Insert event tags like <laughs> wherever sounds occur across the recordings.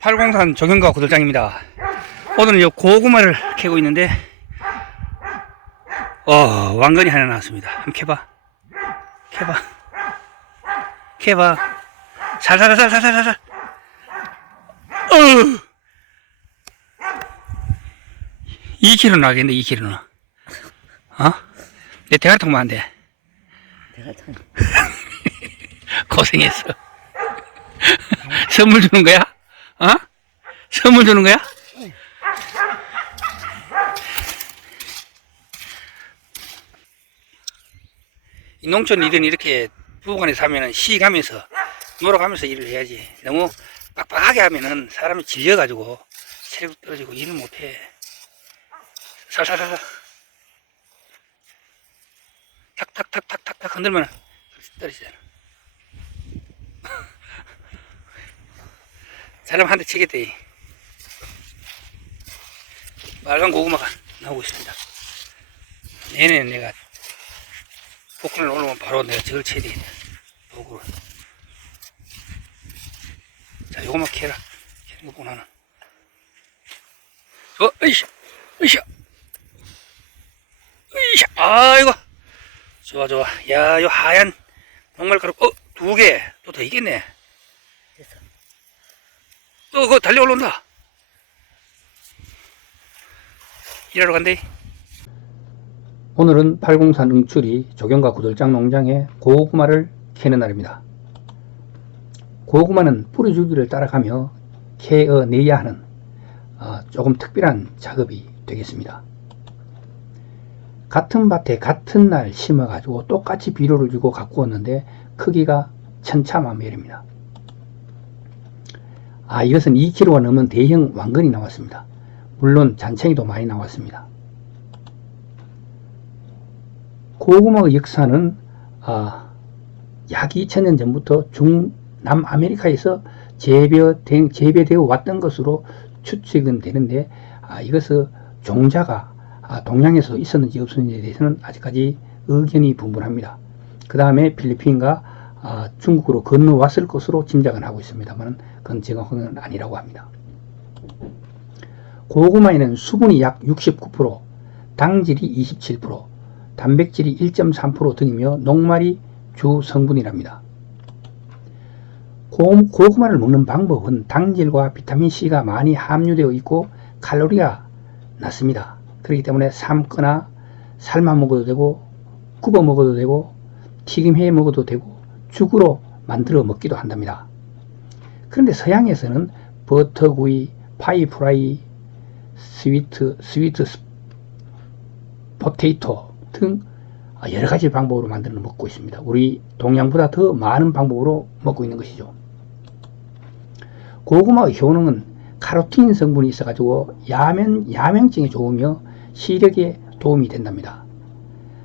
팔공산 정형가 구들장입니다. 오늘은 요 고구마를 캐고 있는데, 어, 왕건이 하나 나왔습니다. 한번 캐봐. 캐봐. 캐봐. 살살살살살살. 어! 2kg 나겠네, 2kg는. 어? 내 대가리 통만 안 돼. 참 <laughs> 고생했어. <laughs> 선물 주는 거야? 어? 선물 주는 거야? 이 농촌 일은 이렇게 부부간에 사면은 쉬가면서 놀아가면서 일을 해야지. 너무 빡빡하게 하면은 사람이 질려가지고 체력도 떨어지고 일을 못해. 살살살살. 탁탁탁탁탁탁 흔들면 떨어지잖아. <laughs> 사람 한 대 치겠대. 빨간 고구마가 나오고 있습니다. 얘는 내가 복근을 올라오면 바로 내가 저걸 쳐야 되겠네. 도구를. 자, 요거만 캐라. 캐는 거 나는. 어, 으이씨, 으이씨. 으이씨, 아이고. 좋아, 좋아. 야, 요 하얀 녹말가루, 어, 두 개. 또 더 있겠네. 또 그거 달려 올라온다. 일하러 간대. 오늘은 팔공산 응출이 조경과 구들장 농장에 고구마를 캐는 날입니다. 고구마는 뿌리 줄기를 따라가며 캐어내야 하는 어, 조금 특별한 작업이 되겠습니다. 같은 밭에 같은 날 심어가지고 똑같이 비료를 주고 가꾸었는데 크기가 천차만별입니다. 아, 이것은 2kg가 넘는 대형 왕건이 나왔습니다. 물론 잔챙이도 많이 나왔습니다. 고구마의 역사는 아, 약 2000년 전부터 중남아메리카에서 재배되, 재배되어 왔던 것으로 추측은 되는데 아, 이것의 종자가 아, 동양에서 있었는지 없었는지에 대해서는 아직까지 의견이 분분합니다. 그 다음에 필리핀과 아, 중국으로 건너왔을 것으로 짐작은 하고 있습니다만 그건 정확한 건 아니라고 합니다. 고구마에는 수분이 약 69%, 당질이 27%, 단백질이 1.3% 등이며 녹말이 주 성분이랍니다. 고, 고구마를 먹는 방법은 당질과 비타민C가 많이 함유되어 있고 칼로리가 낮습니다. 그렇기 때문에 삶거나 삶아 먹어도 되고 굽어 먹어도 되고 튀김해 먹어도 되고 죽으로 만들어 먹기도 한답니다. 그런데 서양에서는 버터구이, 파이프라이, 스위트, 스위트 스- 포테이토 등 여러 가지 방법으로 만들어 먹고 있습니다. 우리 동양보다 더 많은 방법으로 먹고 있는 것이죠. 고구마의 효능은 카로틴 성분이 있어가지고 야면, 야맹증에 좋으며 시력에 도움이 된답니다.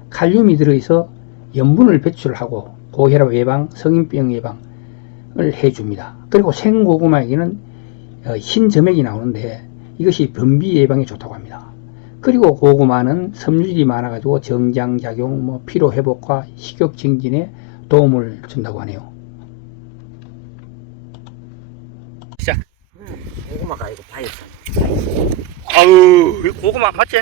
칼륨이 들어있어 염분을 배출하고 고혈압 예방, 성인병 예방을 해줍니다. 그리고 생고구마에게는 어, 흰 점액이 나오는데 이것이 변비 예방에 좋다고 합니다. 그리고 고구마는 섬유질이 많아가지고 정장작용, 뭐 피로 회복과 식욕 증진에 도움을 준다고 하네요. 시작. 고구마가 아니고 파였어. 아우, 이 고구마 맞지?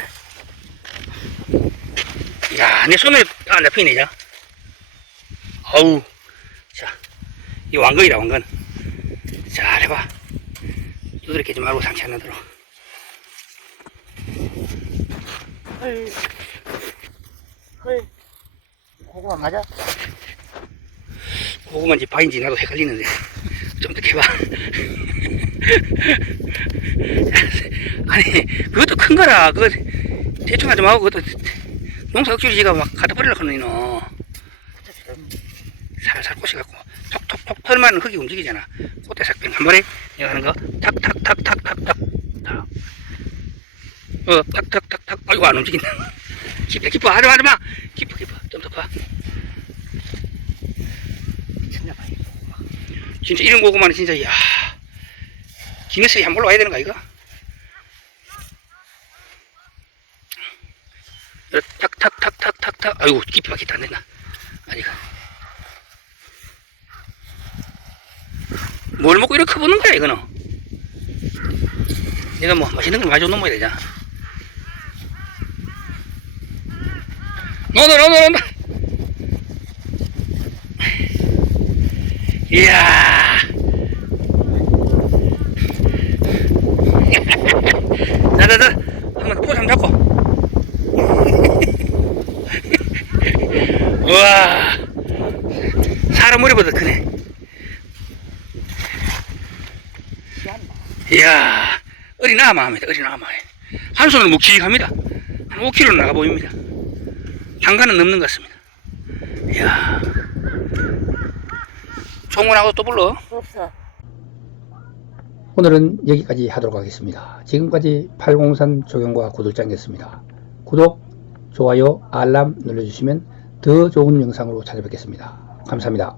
야, 내 손에 안 잡히네, 자. 아우, 자, 이 왕건이다, 왕건. 자, 해봐. 두드려 깨지 말고 상처 안 나도록. 헐. 헐. 고구마 맞아? 고구마인지 바인지 나도 헷갈리는데. 좀더 해봐. <laughs> 아니, 그것도 큰 거라. 그거 대충 하지 말고, 그것도 농사 억지로 지가 막 갖다 버리려고 하는 너. 살 털만 흙이 움직이잖아. 꽃대 삭병 한 번에 내가 하는 거 탁탁탁탁탁탁 탁. 어 탁탁탁탁 아이고 안 움직인다. 깊어 깊어 하지 마 하지 마. 깊어 깊어 좀 더 봐. 미쳤나 봐. 이거. 진짜 이런 고구마는 진짜 야 기네스에 한번 올라와야 되는 거 이거? 탁탁탁탁탁탁 아이고 깊이밖에 안 된다 아직 뭘 먹고 이렇게 커보는 거야 이거는 내가 뭐 맛있는 걸 많이 좀 넘어야 되잖아. 온다, 온다, 온다. 이야. <laughs> 자자자 한번 한번 잡고 <laughs> 우와 사람 머리보다 크네 이야 어린아마 합니다 어린아마 한 손으로 묵직합니다 한 5kg 나가 보입니다 한간은 넘는 것 같습니다 이야 총문하고 또 불러 없어. 오늘은 여기까지 하도록 하겠습니다. 지금까지 803 조경과 구들장이었습니다. 구독, 좋아요, 알람 눌러주시면 더 좋은 영상으로 찾아뵙겠습니다. 감사합니다.